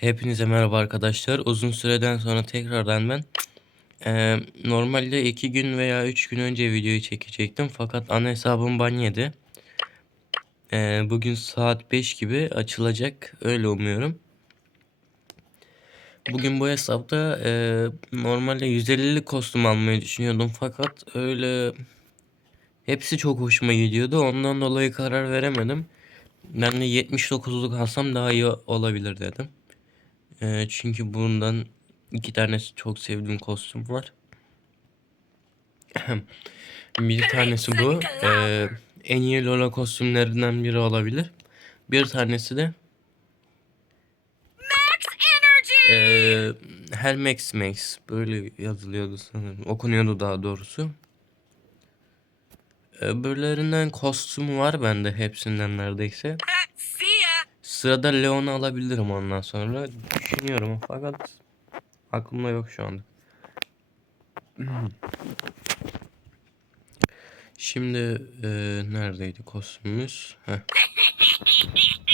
Hepinize merhaba arkadaşlar. Uzun süreden sonra tekrardan ben eee, normalde 2 gün veya 3 gün önce videoyu çekecektim. Fakat ana hesabım ban yedi. Eee, bugün saat 5 gibi açılacak. Öyle umuyorum. Bugün bu hesapta eee, normalde 150'lik kostüm almayı düşünüyordum. Fakat öyle hepsi çok hoşuma gidiyordu. Ondan dolayı karar veremedim. Ben de 79'luk alsam daha iyi olabilir dedim. Ee, çünkü bundan iki tanesi çok sevdiğim kostüm var. bir tanesi bu. Ee, en iyi Lola kostümlerinden biri olabilir. Bir tanesi de ee, Helmex Max böyle yazılıyordu sanırım. Okunuyordu daha doğrusu. Öbürlerinden kostüm var bende hepsinden neredeyse. Sırada Leon'u alabilirim ondan sonra. Düşünüyorum fakat aklımda yok şu anda. Şimdi e, neredeydi kostümümüz? Heh.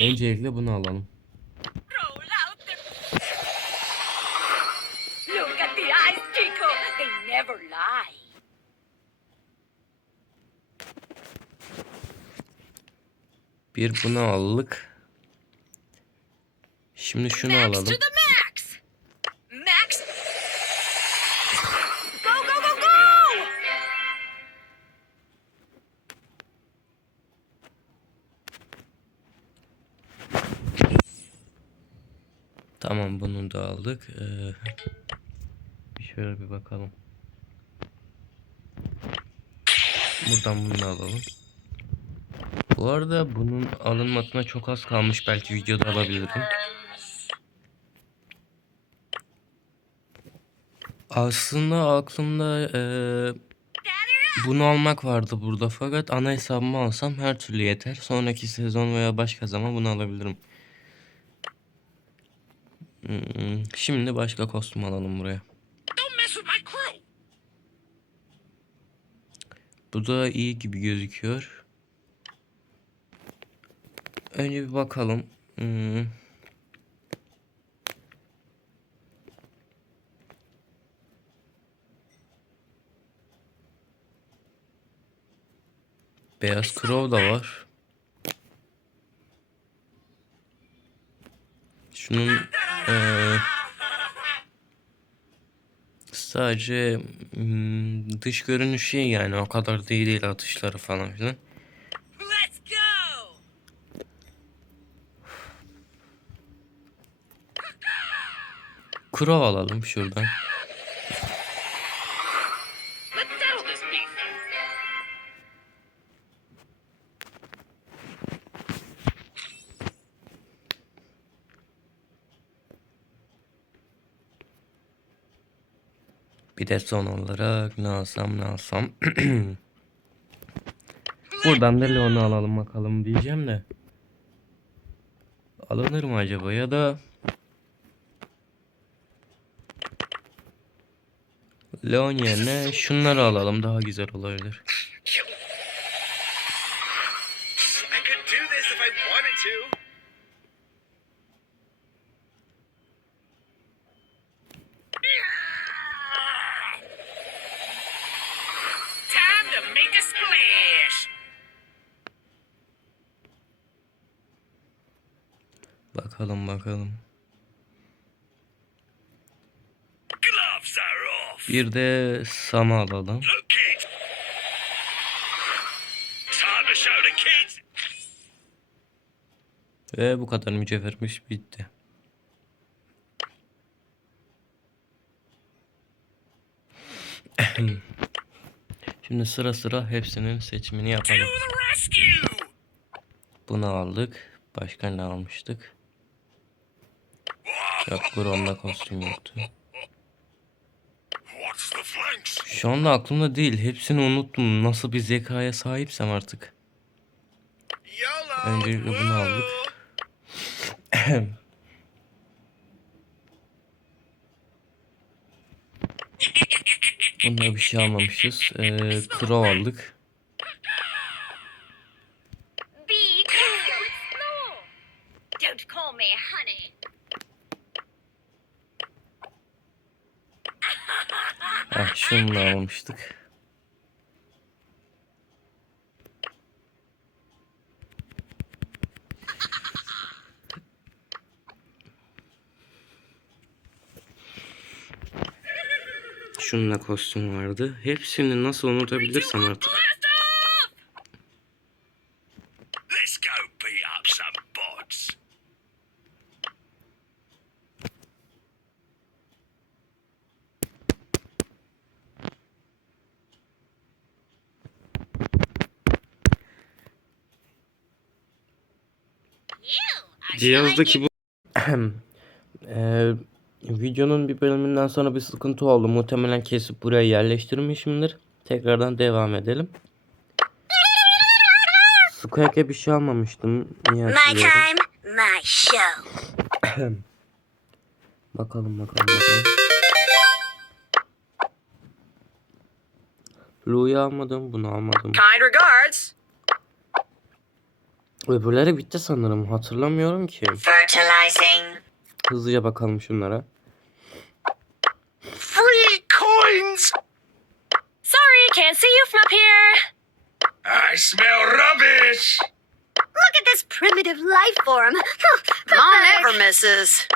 Öncelikle bunu alalım. Bir bunu aldık. Şimdi şunu alalım. to the max. Max. Go go go go. Tamam bunu da aldık. Ee, bir şöyle bir bakalım. Buradan bunu da alalım. Bu arada bunun alınmasına çok az kalmış. Belki videoda alabilirim. Aslında aklımda eee, bunu almak vardı burada fakat ana hesabımı alsam her türlü yeter. Sonraki sezon veya başka zaman bunu alabilirim. Hmm, Şimdi başka kostüm alalım buraya. Don't mess with my crew. Bu da iyi gibi gözüküyor. Önce bir bakalım. Hmm. Beyaz Crow da var. Şunun eee, sadece hmm, dış görünüşü yani o kadar değil değil atışları falan filan. Crow alalım şuradan. Bir de son olarak ne alsam ne alsam. Buradan da Leon'u alalım bakalım diyeceğim de. Alınır mı acaba ya da Leon yerine şunları alalım daha güzel olabilir. Make a splash. Bakalım bakalım. Gloves are off. Bir de Sam'ı alalım. Ve bu kadar mücevhermiş bitti. Şimdi sıra sıra hepsinin seçimini yapalım. Bunu aldık. Başka ne almıştık? Çok Gron'da kostüm yoktu. Şu anda aklımda değil. Hepsini unuttum. Nasıl bir zekaya sahipsem artık. Öncelikle bunu aldık. Bunlara bir şey almamışız. Ee, kuro aldık. Ah şunu almıştık. Da kostüm vardı. Hepsini nasıl unutabilirsem artık. Let's go beat up some bots. Cihazdaki bu Eee, videonun bir bölümünden sonra bir sıkıntı oldu. Muhtemelen kesip buraya yerleştirmişimdir. Tekrardan devam edelim. Squawk'e bir şey almamıştım. Niye My time, my show. Bakalım bakalım bakalım. Lou'yu almadım, bunu almadım. Kind regards. Öbürleri bitti sanırım. Hatırlamıyorum ki. Fertilizing. Hızlıca bakalım şunlara. I smell rubbish! Look at this primitive life form. Mom never misses.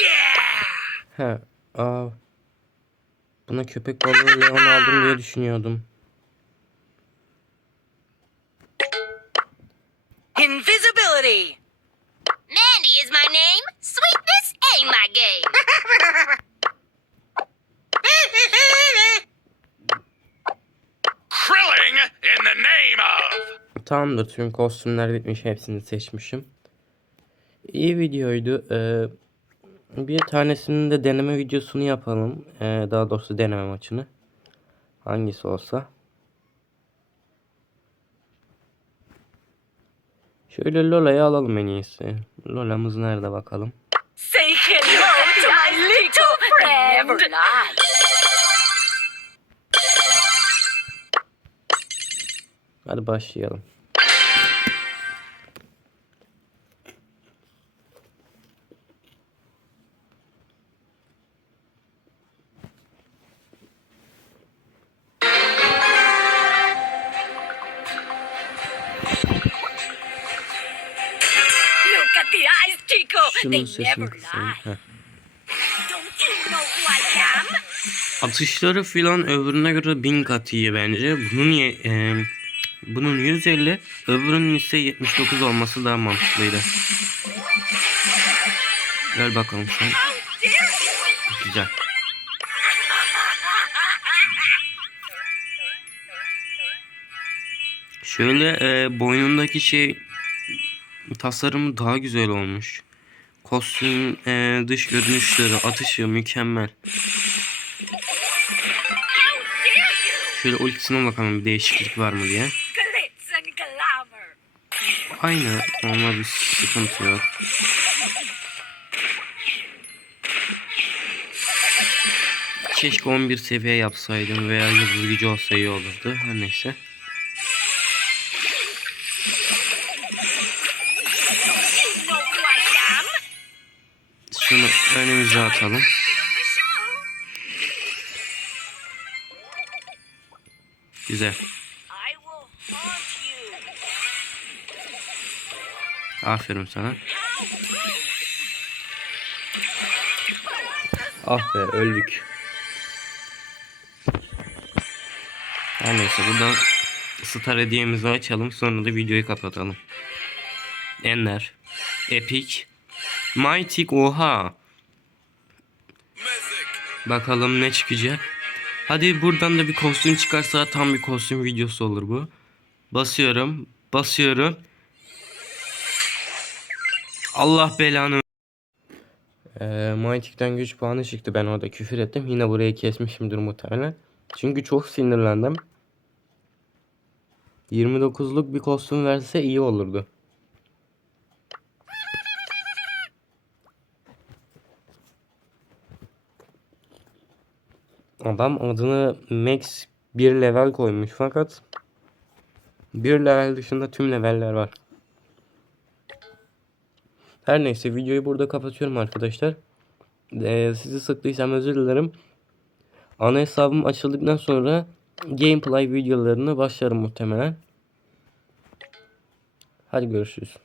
Yeah! He, aa. Buna köpek balığı Leon aldım diye düşünüyordum. Invisibility. Mandy is my name. Sweetness ain't my game. in the name of! Tamamdır tüm kostümler bitmiş hepsini seçmişim. İyi videoydu. Ee, bir tanesinin de deneme videosunu yapalım. Ee, daha doğrusu deneme maçını. Hangisi olsa. Şöyle Lola'yı alalım en iyisi. Lola'mız nerede bakalım. Say hello to my little friend. Hadi başlayalım. Şunun sesini never kısayım. lie. Heh. Don't you know who I am? Atışları filan öbürüne göre bin kat iyi bence. Bunun ye, e, bunun 150, öbürünün ise 79 olması daha mantıklıydı. Gel bakalım sen. Güzel. Şöyle e, boynundaki şey tasarımı daha güzel olmuş. Kostüm, e, dış görünüşleri, atışı mükemmel. Şöyle ultisine bakalım bir değişiklik var mı diye. Aynı ona bir sıkıntı yok. Keşke 11 seviye yapsaydım veya yıldız gücü olsa iyi olurdu. Her neyse. Şunu önümüze atalım. Güzel. Aferin sana. Ah be öldük. Her neyse buradan star hediyemizi açalım sonra da videoyu kapatalım. Ender. Epic. Mythic oha. Bakalım ne çıkacak. Hadi buradan da bir kostüm çıkarsa tam bir kostüm videosu olur bu. Basıyorum. Basıyorum. Allah belanı. Ee, Mytik'ten güç puanı çıktı. Ben orada küfür ettim. Yine burayı kesmişimdir muhtemelen. Çünkü çok sinirlendim. 29'luk bir kostüm verse iyi olurdu. Adam adını Max bir level koymuş fakat bir level dışında tüm leveller var. Her neyse videoyu burada kapatıyorum arkadaşlar. Ee, sizi sıktıysam özür dilerim. Ana hesabım açıldıktan sonra gameplay videolarını başlarım muhtemelen. Hadi görüşürüz.